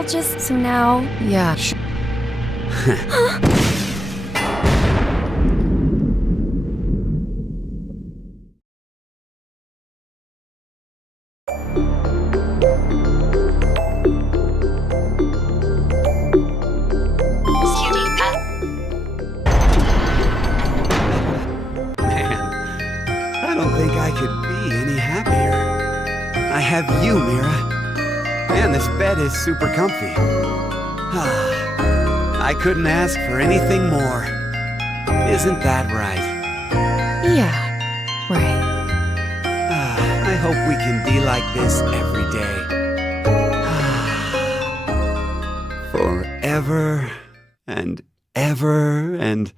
I'll just... So now... Yeah. I don't think I could be any happier. I have you, Mira. And this bed is super comfy. I couldn't ask for anything more. Isn't that right? Yeah, right. I hope we can be like this every day. Forever and ever and...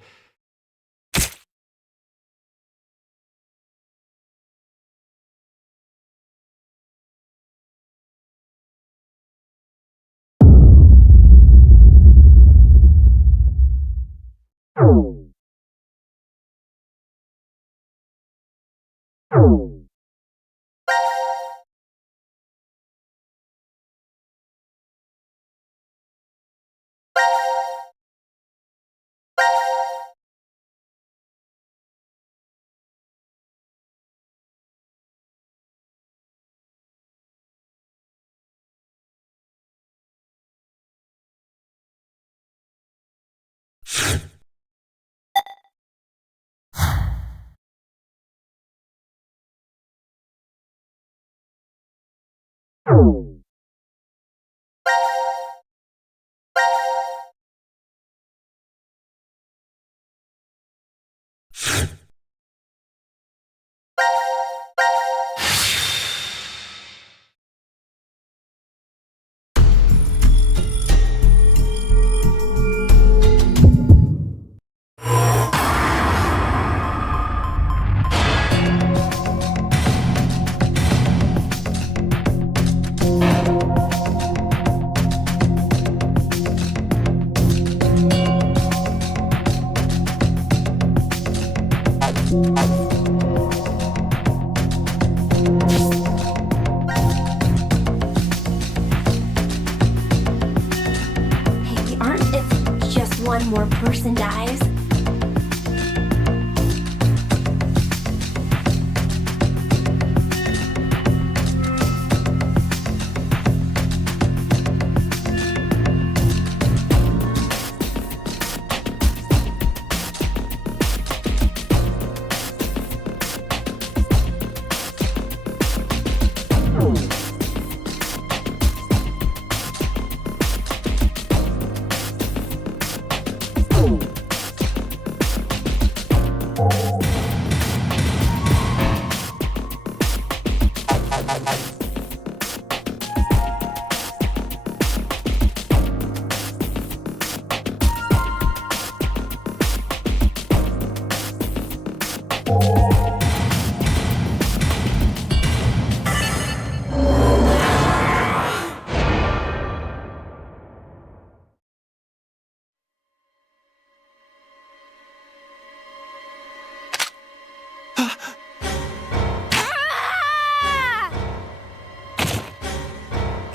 Hey, we aren't if just one more person dies.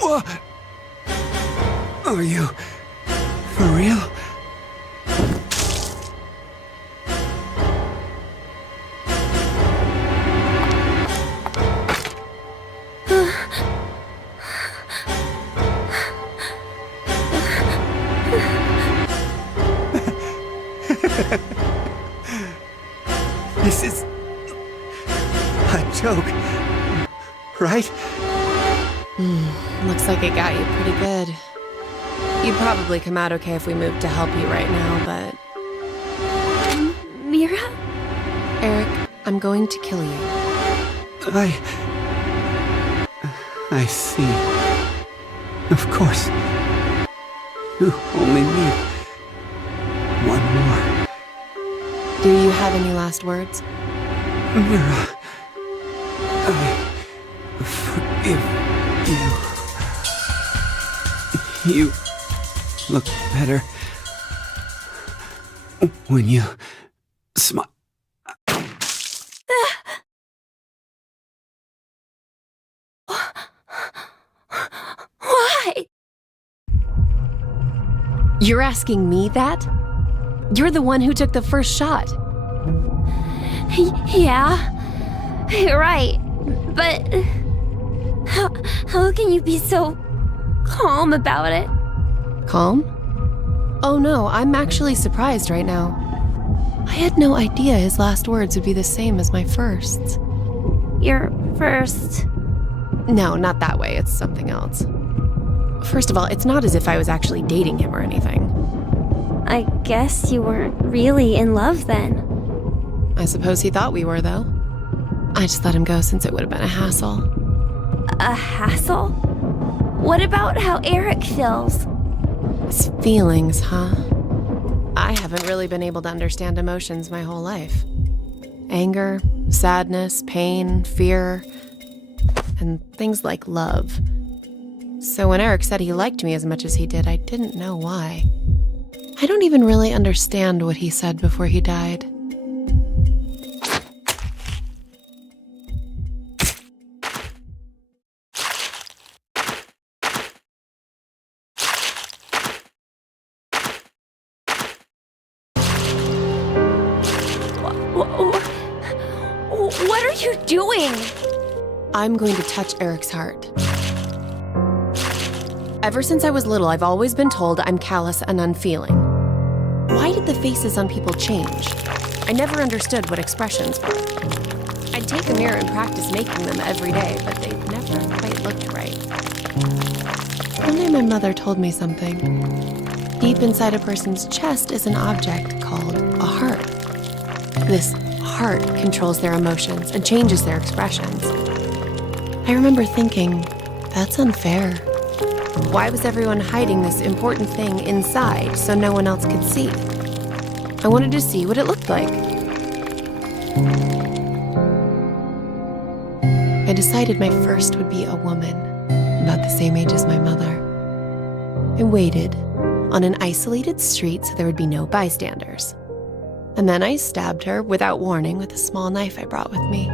What? Are you... for real? This is... a joke, right? Looks like it got you pretty good. You'd probably come out okay if we moved to help you right now, but... Mira? Eric, I'm going to kill you. I see. Of course. You only need one more. Do you have any last words? Mira, I forgive you. You look better when you smile. Why? You're asking me that? You're the one who took the first shot. Yeah, you're right. But how can you be so calm about it? Calm? Oh no, I'm actually surprised right now. I had no idea his last words would be the same as my firsts. Your first... No, not that way. It's something else. First of all, it's not as if I was actually dating him or anything. I guess you weren't really in love then. I suppose he thought we were, though. I just let him go since it would have been a hassle. A hassle? What about how Eric feels? His feelings, huh? I haven't really been able to understand emotions my whole life. Anger, sadness, pain, fear, and things like love. So when Eric said he liked me as much as he did, I didn't know why. I don't even really understand what he said before he died. What are you doing? I'm going to touch Eric's heart. Ever since I was little, I've always been told I'm callous and unfeeling. Why did the faces on people change? I never understood what expressions were. I'd take a mirror and practice making them every day, but they never quite looked right. One day my mother told me something. Deep inside a person's chest is an object called a heart. This heart controls their emotions and changes their expressions. I remember thinking, that's unfair. Why was everyone hiding this important thing inside so no one else could see? I wanted to see what it looked like. I decided my first would be a woman, about the same age as my mother. I waited on an isolated street so there would be no bystanders. And then I stabbed her without warning with a small knife I brought with me.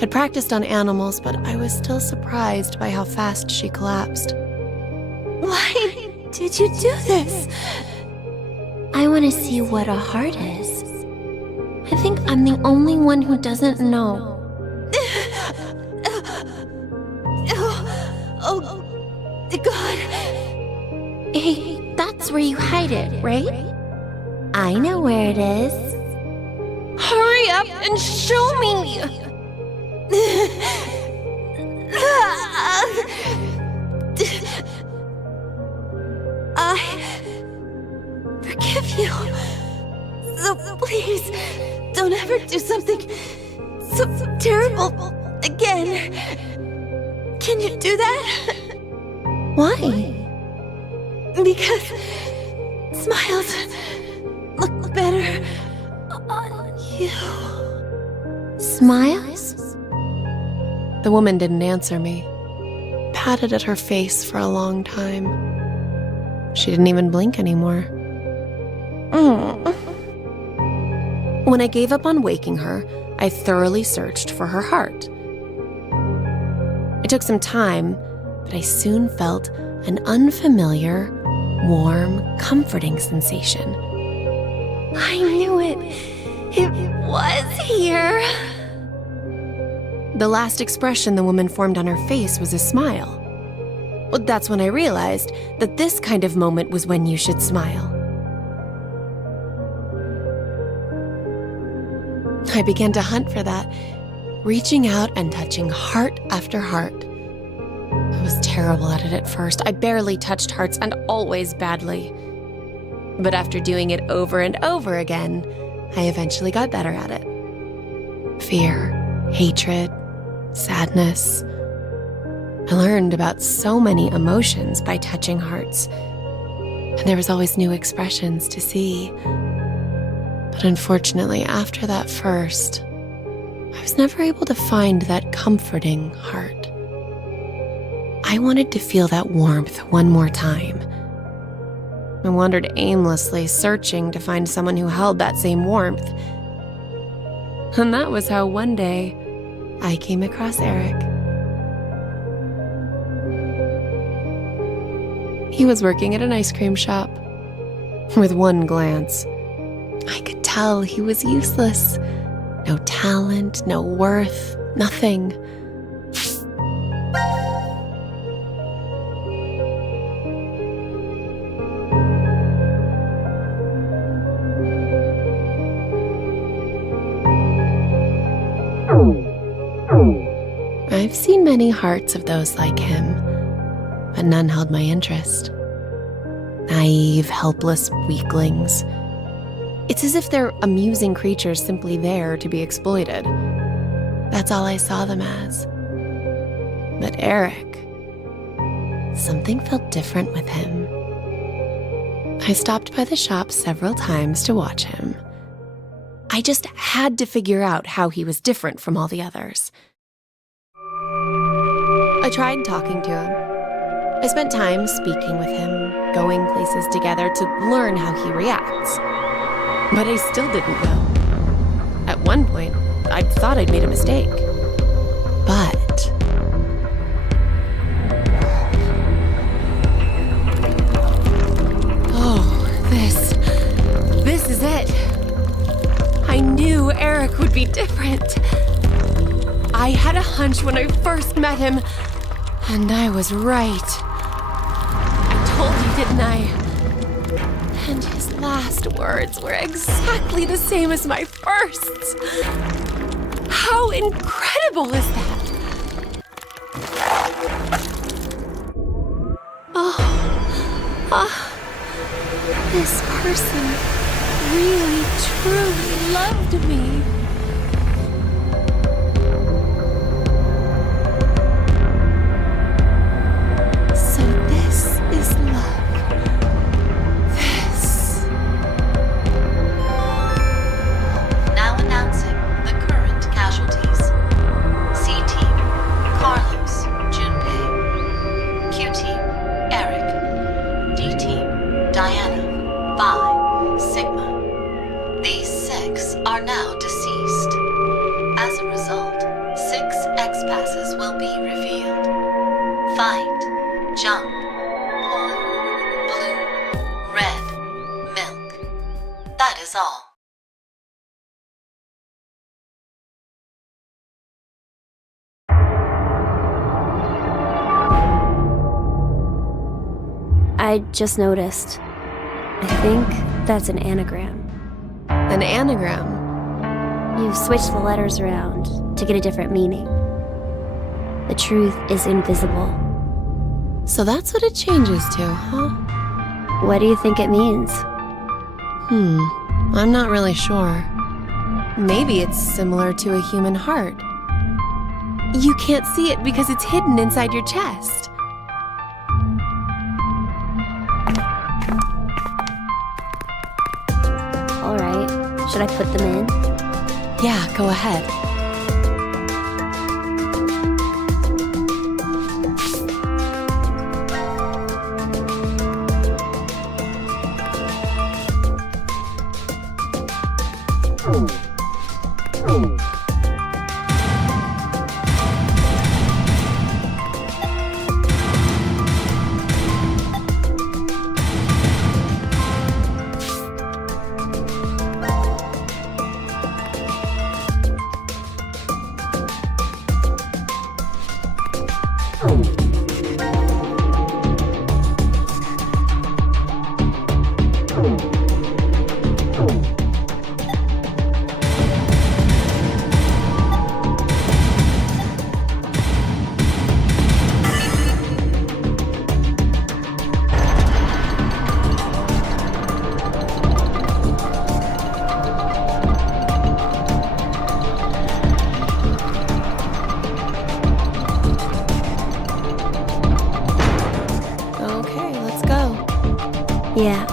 I'd practiced on animals, but I was still surprised by how fast she collapsed. Why did you do this? I want to see what a heart is. I think I'm the only one who doesn't know. Oh, God. Hey, that's where you hide it, right? I know where it is. Hurry up and show me! I forgive you. So please, don't ever do something so terrible again. Can you do that? Why? Because smiles look better on you. Smiles? The woman didn't answer me. Patted at her face for a long time. She didn't even blink anymore. When I gave up on waking her, I thoroughly searched for her heart. It took some time, but I soon felt an unfamiliar, warm, comforting sensation. I knew it. It was here. The last expression the woman formed on her face was a smile. Well, that's when I realized that this kind of moment was when you should smile. I began to hunt for that, reaching out and touching heart after heart. I was terrible at it at first. I barely touched hearts and always badly. But after doing it over and over again, I eventually got better at it. Fear, hatred, sadness. I learned about so many emotions by touching hearts, and there was always new expressions to see. But unfortunately, after that first, I was never able to find that comforting heart. I wanted to feel that warmth one more time. I wandered aimlessly, searching to find someone who held that same warmth. And that was how one day I came across Eric. He was working at an ice cream shop. With one glance, I could tell he was useless. No talent, no worth, nothing. I've seen many hearts of those like him, but none held my interest. Naive, helpless weaklings. It's as if they're amusing creatures simply there to be exploited. That's all I saw them as. But Eric, something felt different with him. I stopped by the shop several times to watch him. I just had to figure out how he was different from all the others. I tried talking to him. I spent time speaking with him, going places together to learn how he reacts. But I still didn't know. At one point, I thought I'd made a mistake. But this is it. I knew Eric would be different. I had a hunch when I first met him, and I was right. I told you, didn't I? And his last words were exactly the same as my first. How incredible is that? This person really, truly loved me. So this is love. This. Now announcing the current casualties. C-Team, Carlos, Junpei. Q-Team, Eric. D-Team, Diana, Phi, Sigma. These 6 are now deceased. As a result, 6 X-passes will be revealed. Fight, jump, pour, blue, red, milk. That is all. I just noticed. I think that's an anagram. An anagram. You've switched the letters around to get a different meaning. The truth is invisible. So that's what it changes to, huh? What do you think it means? I'm not really sure. Maybe it's similar to a human heart. You can't see it because it's hidden inside your chest. All right, should I put them in? Yeah, go ahead. Okay, let's go. Yeah.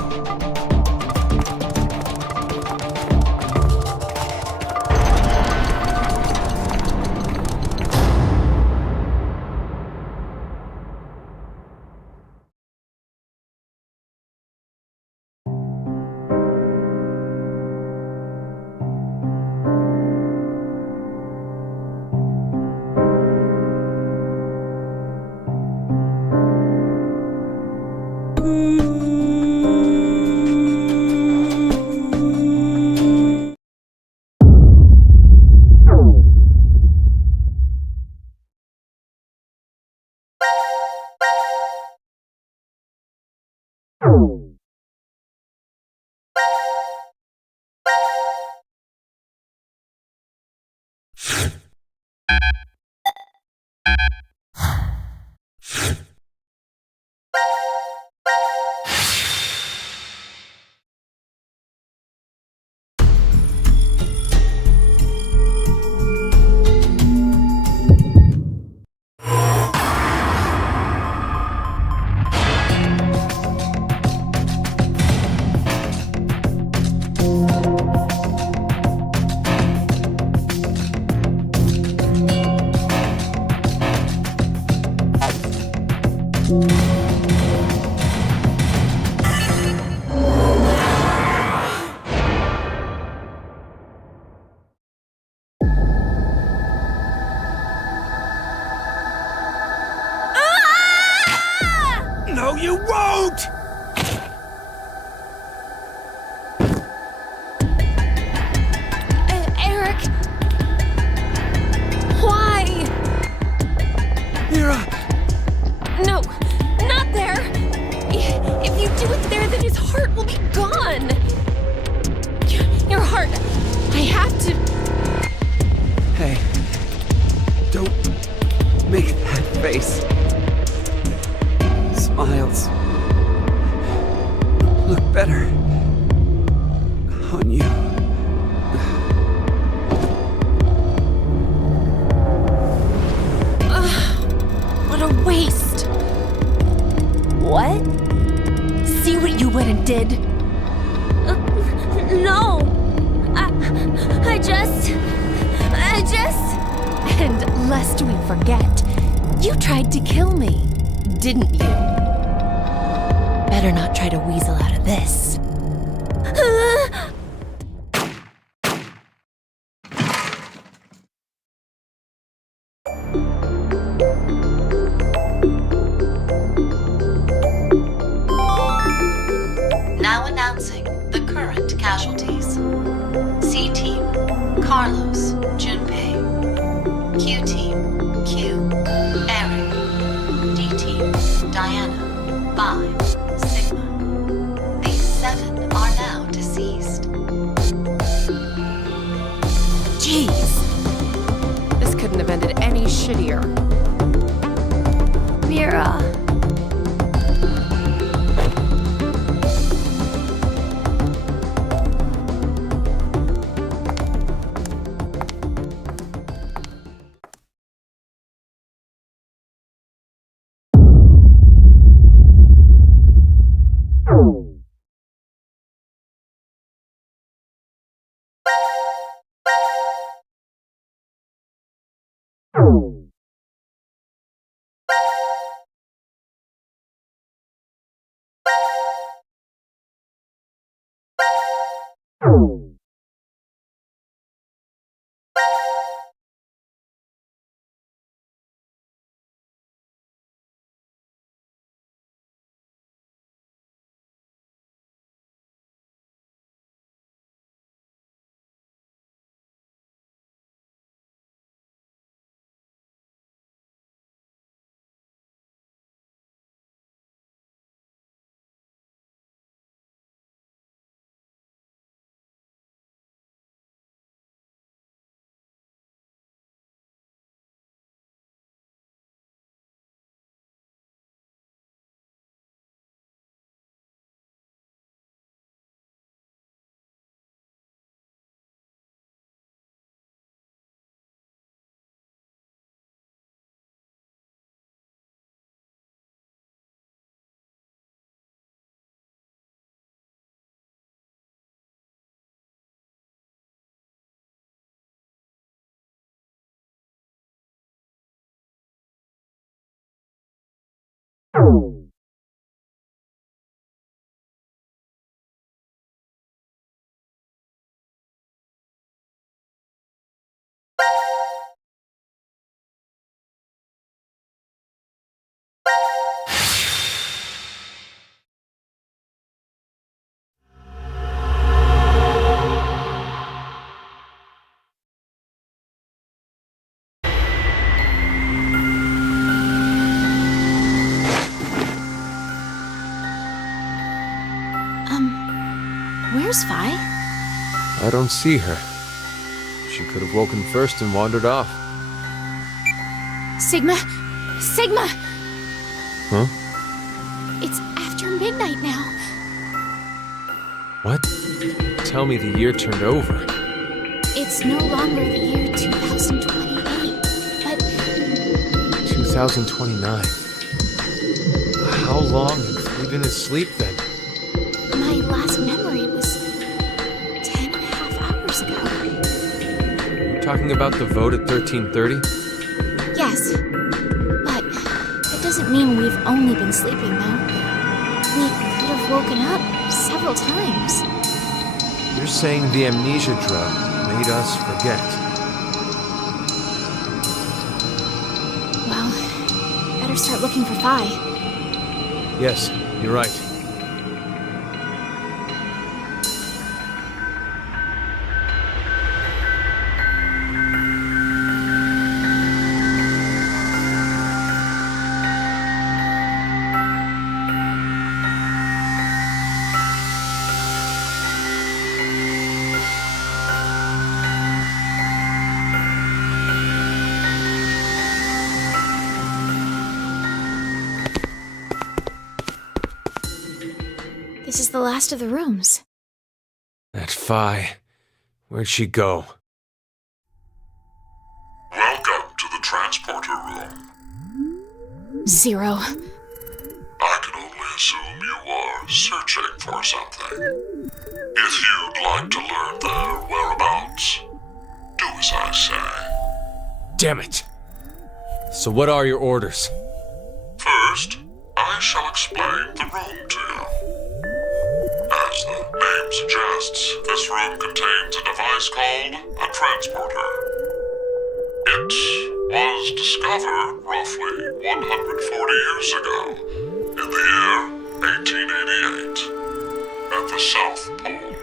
No, you won't! Eric! Why? Mira! No, not there! If you do it there, then his heart will be gone! Your heart, I have to... Hey, don't make that face. Smiles look better on you. What a waste! What? See what you went and did? No! I just... And lest we forget, you tried to kill me, didn't you? Better not try to weasel out of this. Now announcing the current casualties. C-Team, Carlos, Junpei. Q-Team, Q, Eric. D-Team, Diana, Bai, Sigma. These 7 are now deceased. Jeez. This couldn't have ended any shittier. Mira. Where's Vi? I don't see her. She could have woken first and wandered off. Sigma! Sigma! Huh? It's after midnight now. What? Tell me the year turned over. It's no longer the year 2028, but 2029. How long have we been asleep then? my last memory was 10 and a half hours ago. You're talking about the vote at 1330? Yes, but that doesn't doesn't mean we've only been sleeping, though. We could have woken up several times. You're saying the amnesia drug made us forget. Well, better start looking for Phi. Yes, you're right. This is the last of the rooms. That Phi. Where'd she go? Welcome to the transporter room. Zero. I can only assume you are searching for something. If you'd like to learn their whereabouts, do as I say. Damn it! So what are your orders? First, I shall explain the room to you. As the name suggests, this room contains a device called a transporter. It was discovered roughly 140 years ago, in the year 1888, at the South Pole.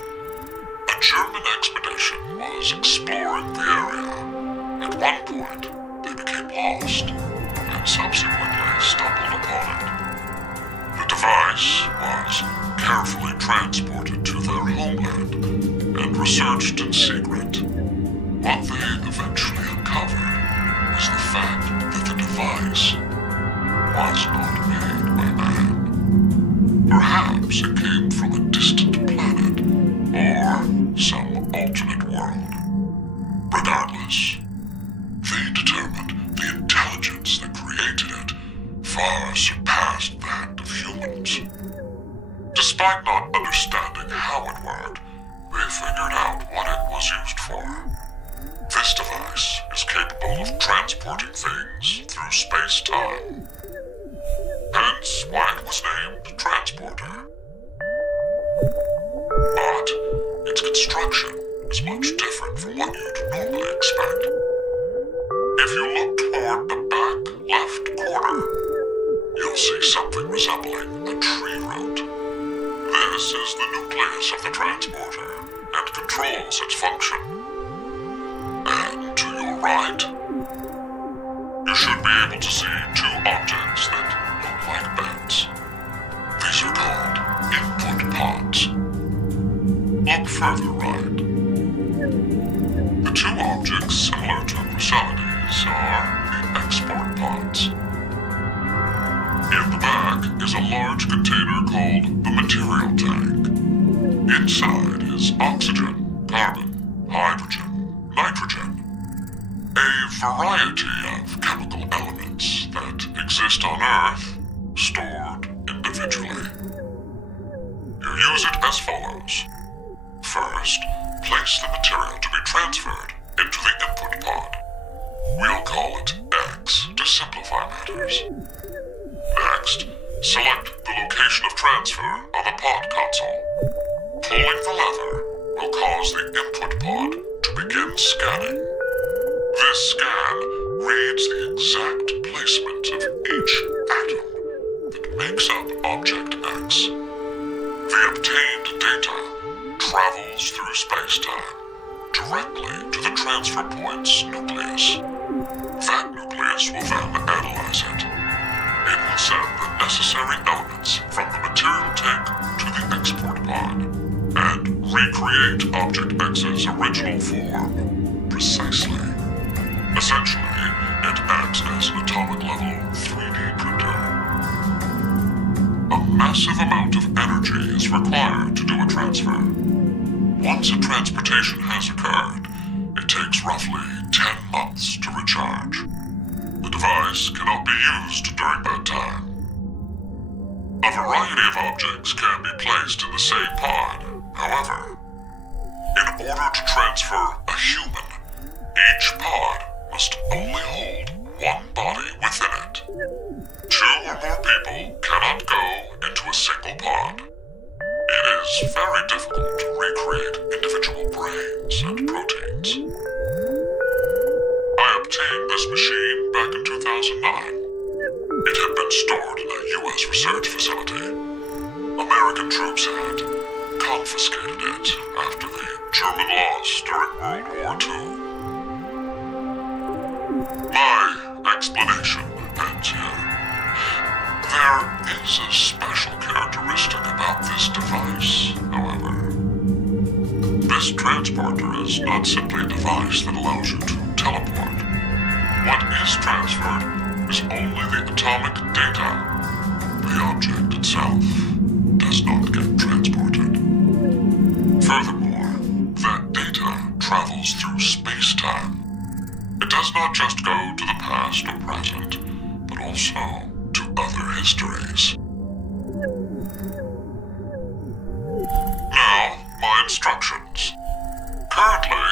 A German expedition was exploring the area. At one point, they became lost, and subsequently stumbled upon it. The device was carefully transported to their homeland and researched in secret. What they eventually uncovered was the fact that the device was not made by man. Perhaps it came from a distant planet or some alternate world. Regardless, they determined the intelligence that created it far surpassed that of humans. Despite not understanding how it worked, they figured out what it was used for. This device is capable of transporting things through space-time. Hence why it was named Transporter. But its construction is much different from what you'd normally expect. If you look toward the back left corner, you'll see something resembling a tree root. This is the nucleus of the transporter and controls its function. And to your right, you should be able to see two objects that look like beds. These are called input pods. Look further right. The two objects similar to Chrysalides are the export pods. In the back is a large container called the material tank. Inside is oxygen, carbon, hydrogen, nitrogen. A variety of chemical elements that exist on Earth, stored individually. You use it as follows. First, place the material to be transferred into the input pod. We'll call it X to simplify matters. Next, select the location of transfer on the pod console. Pulling the lever will cause the input pod to begin scanning. This scan reads the exact placement of each atom that makes up Object X. The obtained data travels through space-time directly to the transfer point's nucleus. That nucleus will then analyze it. It will send the necessary elements from the material tank to the export pod and recreate Object X's original form precisely. Essentially, it acts as an atomic-level 3D printer. A massive amount of energy is required to do a transfer. Once a transportation has occurred, it takes roughly 10 months to recharge. The device cannot be used during that time. A variety of objects can be placed in the same pod, however. In order to transfer a human, each pod must only hold one body within it. Two or more people cannot go into a single pod. It is very difficult to recreate individual brains and proteins. I obtained this machine back in 2009. It had been stored in a U.S. research facility. American troops had confiscated it after the German loss during World War II. My explanation ends here. There is a special characteristic about this device, however. This transporter is not simply a device that allows you to teleport. What is transferred is only the atomic data. The object itself does not get transported. Furthermore, that data travels through space-time. It does not just go to the past or present, but also to other histories. Now, my instructions. Currently,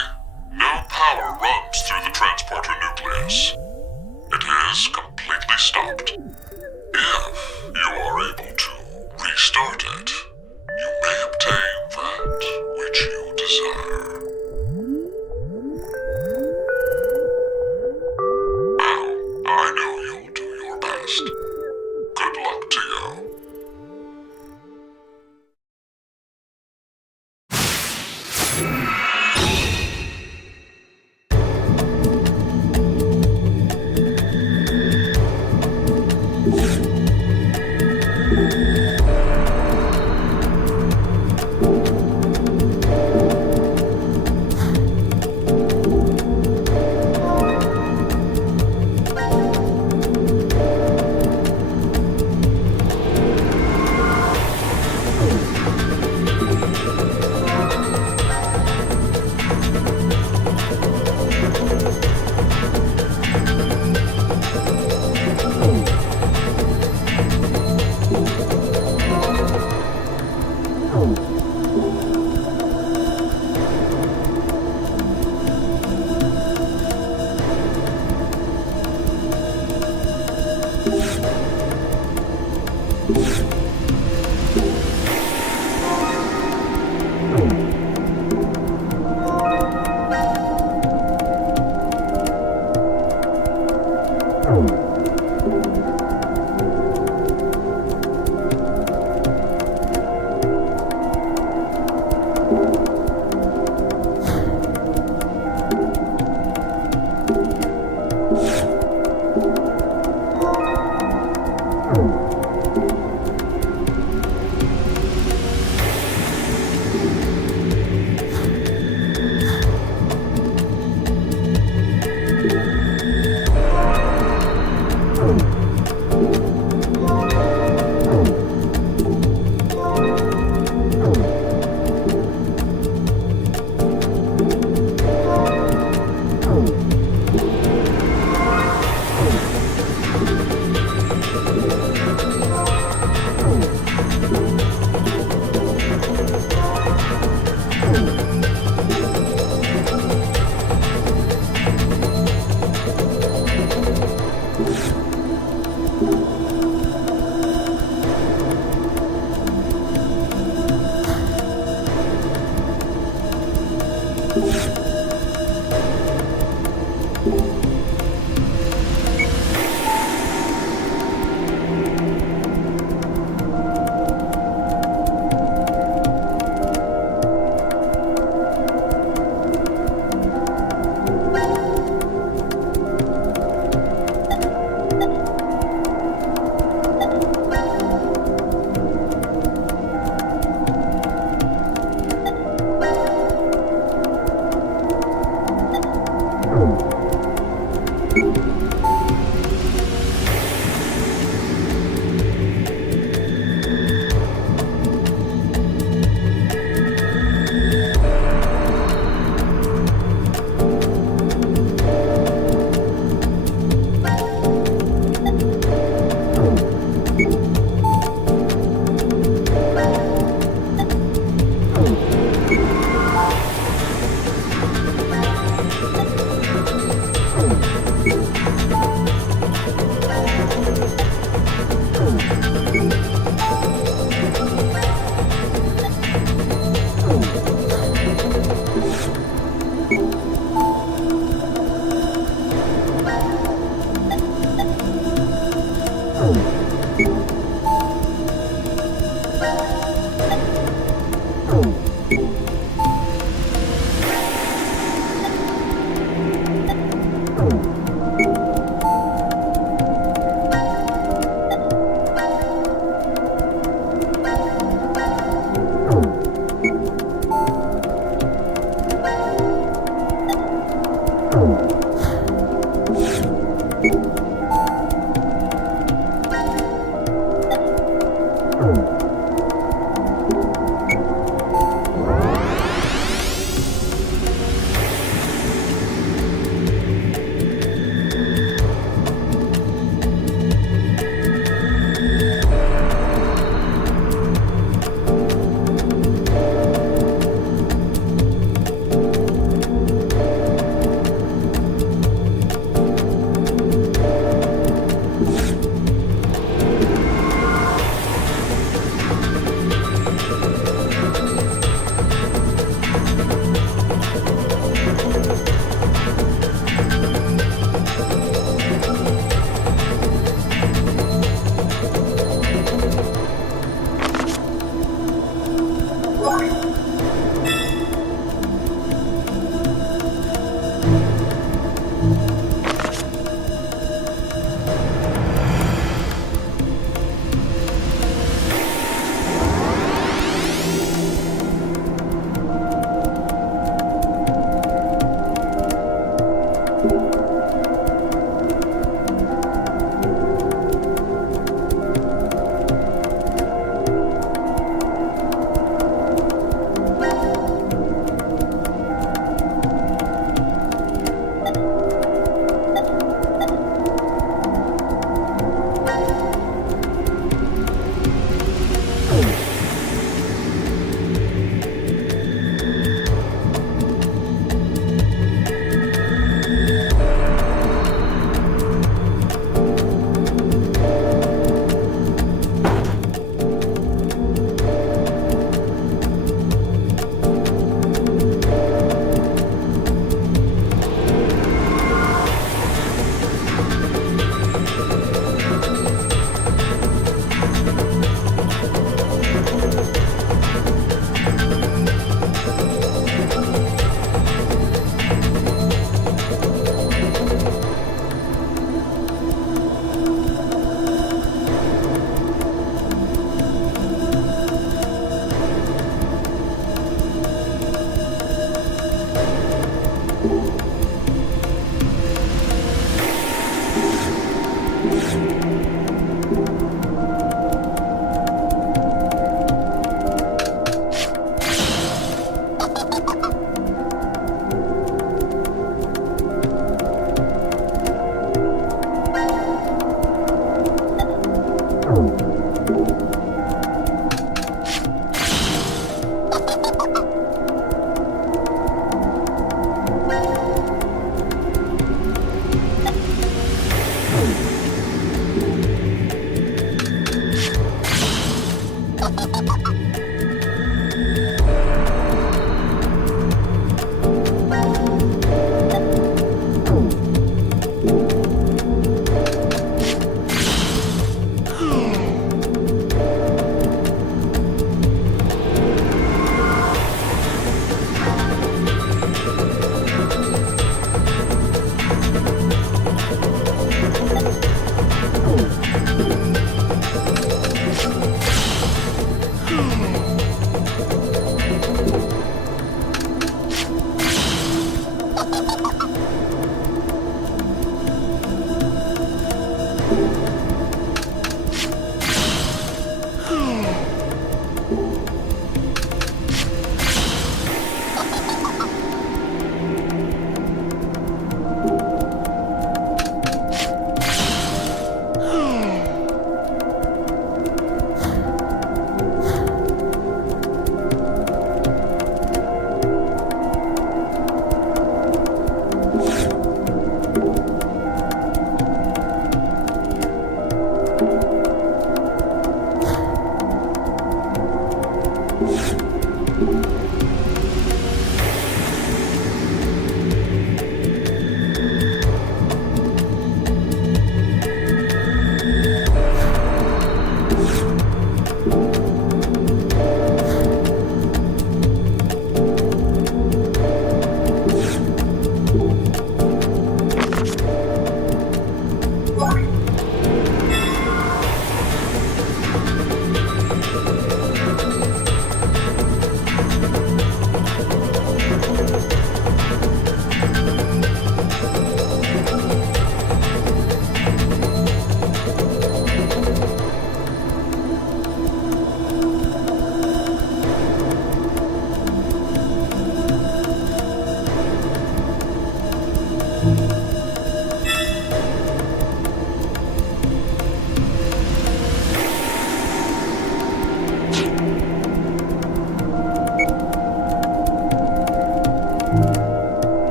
no power runs through the transporter nucleus. It is completely stopped. If you are able to restart it, you may obtain that which you desire. Well, I know you'll do your best. Good luck to you.